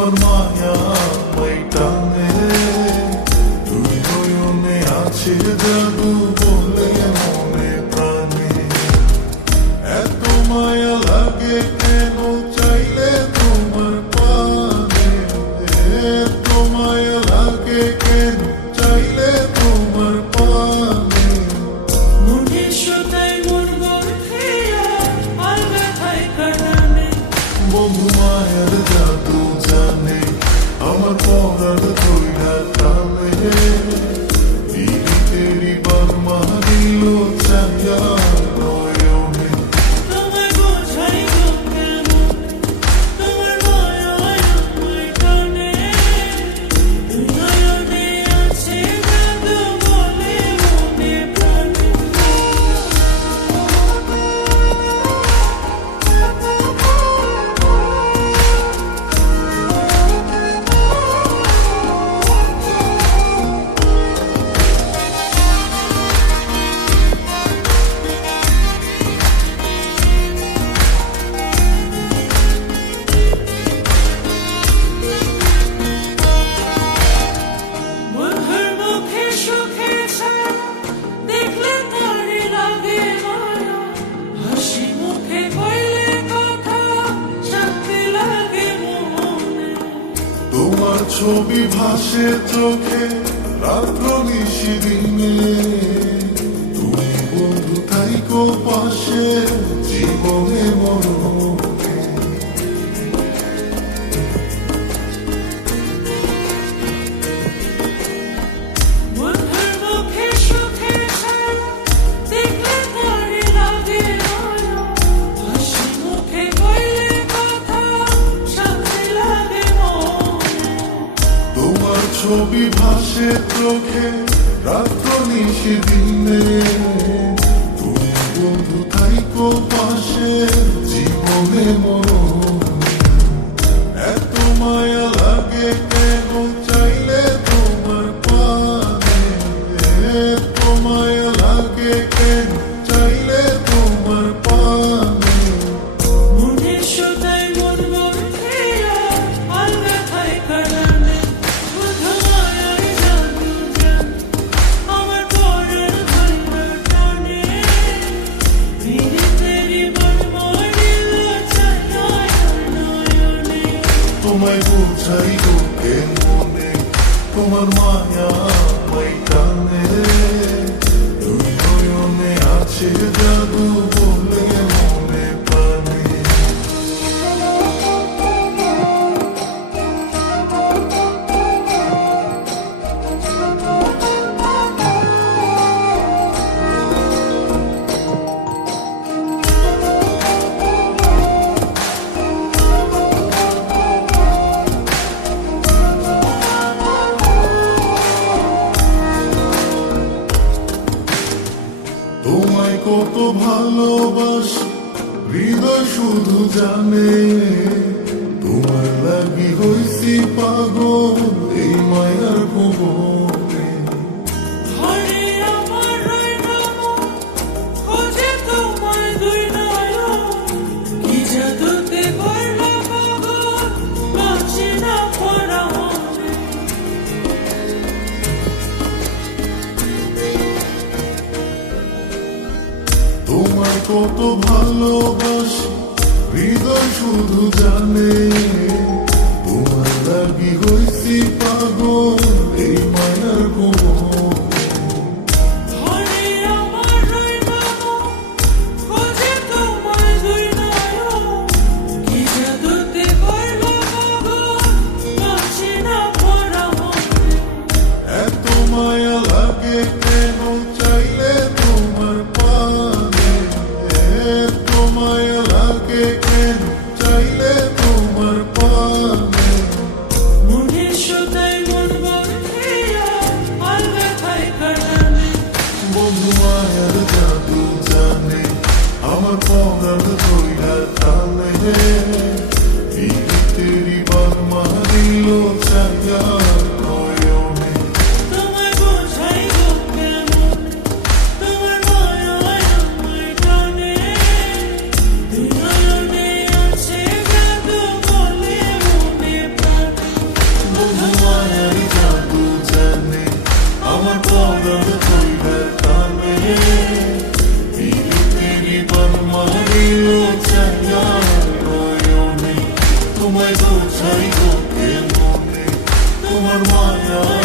তোমার মায়া টানে দুই নয়নে আছে জাদু বলে মনে প্রাণে এত মায়া লাগে কেন চাইলে তোমার পানে এত মায়া লাগে কেন চাইলে তোমার পানে মনে সুতায় মন গড়িয়া আর ব্যথায় কাটানে বন্ধু মায়ার জাদু জানে আমার পরার ধইরা টানে তেরি বার্মা দিল চাইয়া নয়নে তোমায় বোঝাই কেমন তোমার মায়া আমায় টানে দুই নয়নে আছে জাদু বলে মনে প্রাণে বন্ধুর মুখে সুখের ছায়া দেখলে তারে লাগে মায়া হাসি মুখে কইলে কথা শান্তি লাগে মনে তোমার ছবি ভাসে চোখে রাত্র নিশি দিনে তুমি বন্ধু থাইকো পাশে জীবনে মরণে বন্ধুর মুখে সুখের ছায়া দেখলে তারে লাগে মায়া হাসি মুখে কইলে কথা শান্তি লাগে মনে তোমার ছবি ভাসে চোখে রাত্র নিশি দিনে তুমি বন্ধু থাইকো পাশে জীবনে মরণে এত মায়া লাগে কেন চাইলে তোমার পানে এত মায়া লাগে কেন চাইলে তোমার পানে মনে সুতায় মন গড়িয়া আর ব্যথায় কাটানে বন্ধু মায়ার জাদু জানে আমার পরার ধইরা টানে তেরি বার্মা দিল চাইয়া নয়নে তোমায় বোঝাই লোকে মনে তোমার মায়া টানে দুই নয়নে আছে জাদু বলে মনে প্রাণে তোমায় কত ভালোবাসি হৃদয় শুধু জানে তোমার লাগি হইছি পাগল এই মায়ার ভুবনে ঘরে আমার রইলো খোঁজে তোমায় দুই নয়ন কি জাদুতে করলো পাগল বাঁচি না পরামনে তোমায় কত ভালোবাসি হৃদয় শুধু জানে তোমার লাগি হইছি পাগল এই মায়ার ভুবনে ঘরে আমার রইলো খোঁজে তোমায় দুই নয়ন কি জাদুতে করলো পাগল বাঁচি না পরামনে এত মায়া লাগে কেন চাইলে তোমার পানে এত মায়া লাগে কেন চাইলে তোমার পানে মনে সুতায় মন গড়িয়া আর ব্যথায় কাটানে বন্ধু মায়ার জাদু জানে আমার পরার ধইরা টানে তেরি বার্মা দিল চাইয়া নয়নে তোমায় বোঝাই কেমন তোমার মায়া আমায় টানে দুই নয়নে আছে জাদু বলে মনে প্রাণে তোমায় বোঝাই গো কে মনে তোমার মায়া